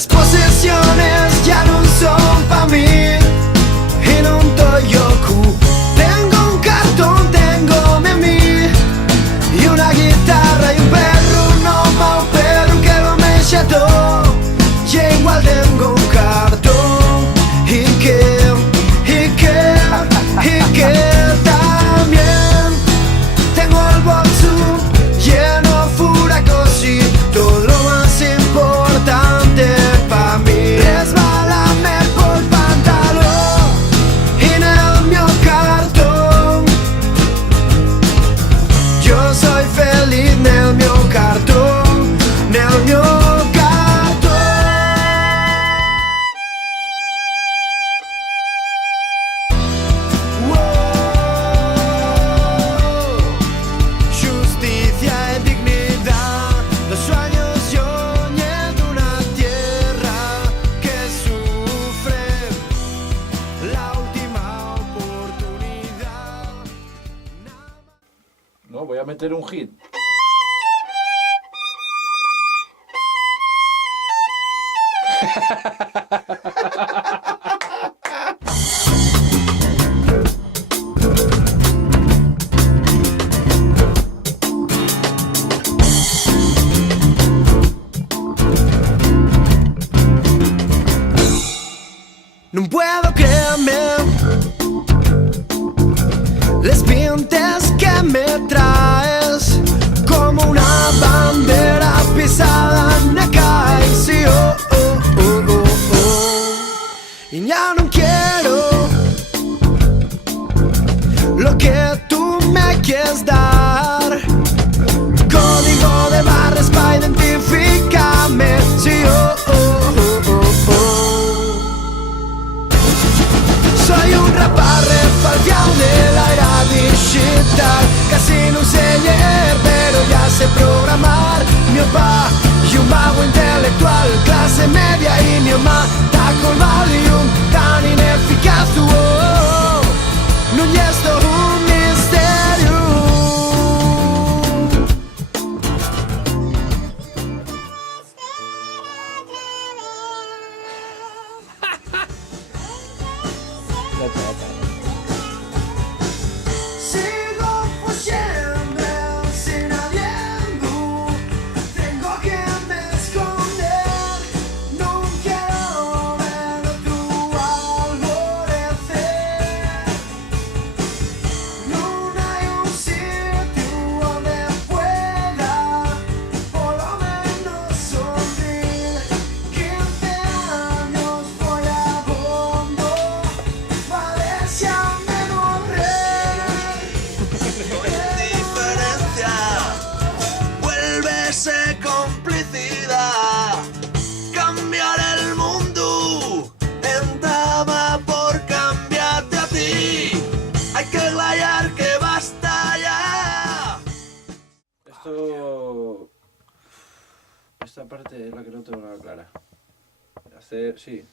Las posesiones ya non son pa' mí y non Toyoku. Tengo un cartón, tengo a mí y una guitarra y un perro, no ma un perro que lo me echado. Y igual tengo un cartón y que también tengo el bolso lleno fuera così. Todo lo más importante pa' mí resbalame por pantalón y nel mio cartón. Yo soy feliz nel mio cartón, nel mio cartón. Justicia y dignidad, los sueños soñé de una tierra que sufre la última oportunidad. No, voy a meter un hit. No puedo creerme las pintas que me traes como una bandera pisada en la calle. Sí, oh, oh, oh, oh, oh. Y ya no quiero lo que tú me quieres dar. Código de barras para identificarme. Sí, oh, oh, oh, oh, oh. Soy un rapaz falfiado de la era digital. Casi no sé leer, pero ya sé programar. Mi papá y un mago intelectual, clase media y mi mamá está con Valium tan ineficaz. Oh, oh, oh. No es esto un misterio. Sigo huyendo, sin aliento. Tengo que me esconder. No quiero ver tu alborecer. No hay un sitio donde pueda por lo menos sonreír. 15 años voy a fondo, parecía menos Diferencia, vuélvese complicidad, cambiar el mundo, entama por cambiarte a ti, hay que glayar que basta ya. Esta parte es la que no tengo nada clara. Hacer, sí.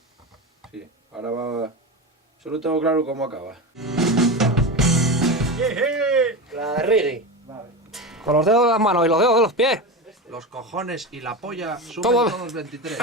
Ahora va. Solo tengo claro cómo acaba. La de Riri. Con los dedos de las manos y los dedos de los pies. Los cojones y la polla suben ¿Cómo? todos 23.